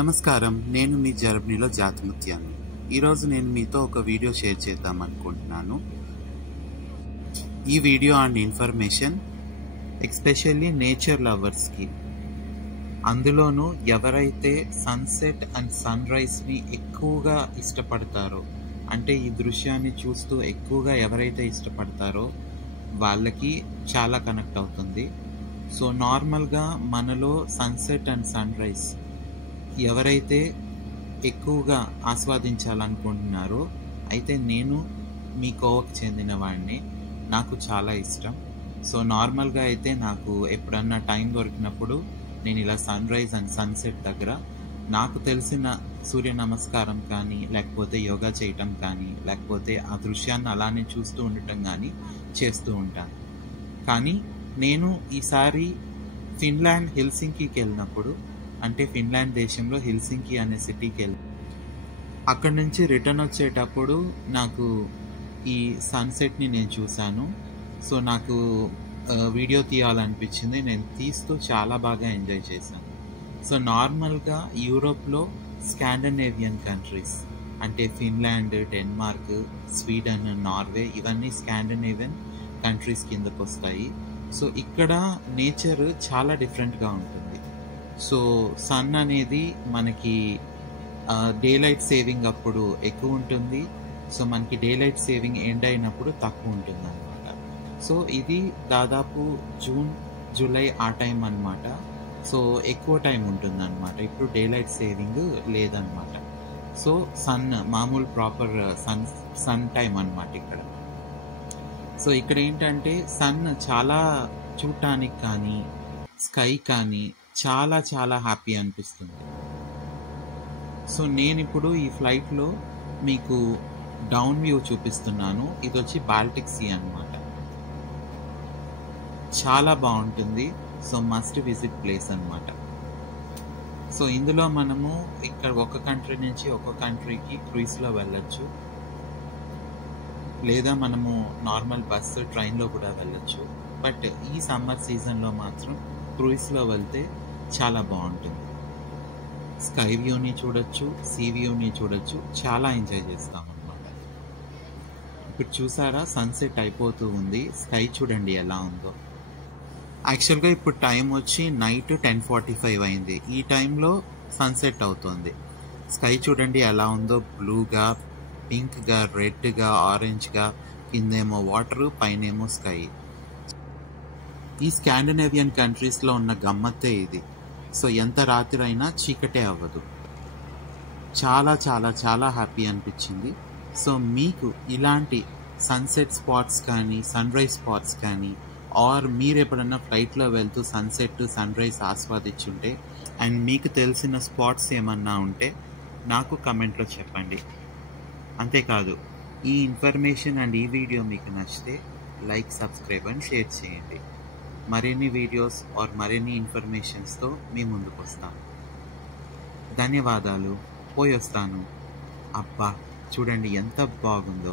నమస్కారం, నేను మీ జర్మనీలో జాతిముత్యాన్ని. ఈరోజు నేను మీతో ఒక వీడియో షేర్ చేద్దాం అనుకుంటున్నాను. ఈ video and information especially nature లవర్స్కి, అందులోనూ ఎవరైతే సన్సెట్ అండ్ సన్ రైజ్ని ఎక్కువగా ఇష్టపడతారో, అంటే ఈ దృశ్యాన్ని చూస్తూ ఎక్కువగా ఎవరైతే ఇష్టపడతారో వాళ్ళకి చాలా కనెక్ట్ అవుతుంది. సో నార్మల్గా మనలో సన్సెట్ అండ్ సన్ రైజ్ ఎవరైతే ఎక్కువగా ఆస్వాదించాలనుకుంటున్నారో, అయితే నేను మీ కోవకు చెందిన వాడిని. నాకు చాలా ఇష్టం. సో నార్మల్గా అయితే నాకు ఎప్పుడన్నా టైం దొరికినప్పుడు నేను ఇలా సన్ రైజ్ అండ్ సన్సెట్ దగ్గర నాకు తెలిసిన సూర్య నమస్కారం కానీ, లేకపోతే యోగా చేయటం కానీ, లేకపోతే ఆ దృశ్యాన్ని అలానే చూస్తూ ఉండటం కానీ చేస్తూ ఉంటాను. కానీ నేను ఈసారి ఫిన్లాండ్ హెల్సింకీకి వెళ్ళినప్పుడు, అంటే ఫిన్లాండ్ దేశంలో హెల్సింకీ అనే సిటీకి వెళ్ళి అక్కడి నుంచి రిటర్న్ వచ్చేటప్పుడు నాకు ఈ సన్సెట్ని నేను చూశాను. సో నాకు వీడియో తీయాలనిపించింది. నేను తీస్తూ చాలా బాగా ఎంజాయ్ చేశాను. సో నార్మల్గా యూరోప్లో స్కాండినేవియన్ కంట్రీస్ అంటే ఫిన్లాండ్, డెన్మార్క్, స్వీడన్, నార్వే ఇవన్నీ స్కాండినేవియన్ కంట్రీస్ కిందకు వస్తాయి. సో ఇక్కడ నేచర్ చాలా డిఫరెంట్గా ఉంటుంది. సో సన్ అనేది మనకి డే లైట్ సేవింగ్ అప్పుడు ఎక్కువ ఉంటుంది. సో మనకి డే లైట్ సేవింగ్ ఎండ్ అయినప్పుడు తక్కువ ఉంటుంది అనమాట. సో ఇది దాదాపు జూన్, జూలై ఆ టైం అనమాట. సో ఎక్కువ టైం ఉంటుంది అనమాట. ఇప్పుడు డే లైట్ సేవింగ్ లేదనమాట. సో సన్ మామూలు ప్రాపర్ సన్ టైం అనమాట ఇక్కడ. సో ఇక్కడ ఏంటంటే సన్ చాలా చూడటానికి కానీ, స్కై కానీ చాలా చాలా హ్యాపీ అనిపిస్తుంది. సో నేను ఇప్పుడు ఈ ఫ్లైట్లో మీకు డౌన్ వ్యూ చూపిస్తున్నాను. ఇది వచ్చి బాల్టిక్ సీ అనమాట. చాలా బాగుంటుంది. సో మస్ట్ విజిట్ ప్లేస్ అనమాట. సో ఇందులో మనము ఇక్కడ ఒక కంట్రీ నుంచి ఒక కంట్రీకి క్రూయిజ్లో వెళ్ళొచ్చు, లేదా మనము నార్మల్ బస్సు, ట్రైన్లో కూడా వెళ్ళొచ్చు. బట్ ఈ సమ్మర్ సీజన్లో మాత్రం క్రూయిజ్లో వెళ్తే చాలా బాగుంటుంది. స్కై వ్యూని చూడొచ్చు, సీ వ్యూని చూడొచ్చు, చాలా ఎంజాయ్ చేస్తాం అన్నమాట. ఇప్పుడు చూసారా, సన్సెట్ అయిపోతూ ఉంది. స్కై చూడండి ఎలా ఉందో. యాక్చువల్గా ఇప్పుడు టైం వచ్చి నైట్ 10:45 అయింది. ఈ టైంలో సన్సెట్ అవుతుంది. స్కై చూడండి ఎలా ఉందో, బ్లూగా, పింక్గా, రెడ్గా, ఆరెంజ్గా, కిందేమో వాటరు, పైనేమో స్కై. ఈ స్కాండినేవియన్ కంట్రీస్లో ఉన్న గమ్మత్తే ఇది. సో ఎంత రాత్రి అయినా చీకటే అవ్వదు. చాలా చాలా చాలా హ్యాపీ అనిపించింది. సో మీకు ఇలాంటి సన్సెట్ స్పాట్స్ కానీ, సన్ రైజ్ స్పాట్స్ కానీ, ఆర్ మీరు ఎప్పుడన్నా ఫ్లైట్లో వెళ్తూ సన్సెట్, సన్ రైజ్ ఆస్వాదించుంటే అండ్ మీకు తెలిసిన స్పాట్స్ ఏమన్నా ఉంటే నాకు కమెంట్లో చెప్పండి. అంతేకాదు, ఈ ఇన్ఫర్మేషన్ అండ్ ఈ వీడియో మీకు నచ్చితే లైక్, సబ్స్క్రైబ్ అండ్ షేర్ చేయండి. మరిన్ని వీడియోస్ ఆర్ మరిన్ని ఇన్ఫర్మేషన్స్తో మీ ముందుకు వస్తాను. ధన్యవాదాలు. పోయి వస్తాను. అబ్బా చూడండి ఎంత బాగుందో.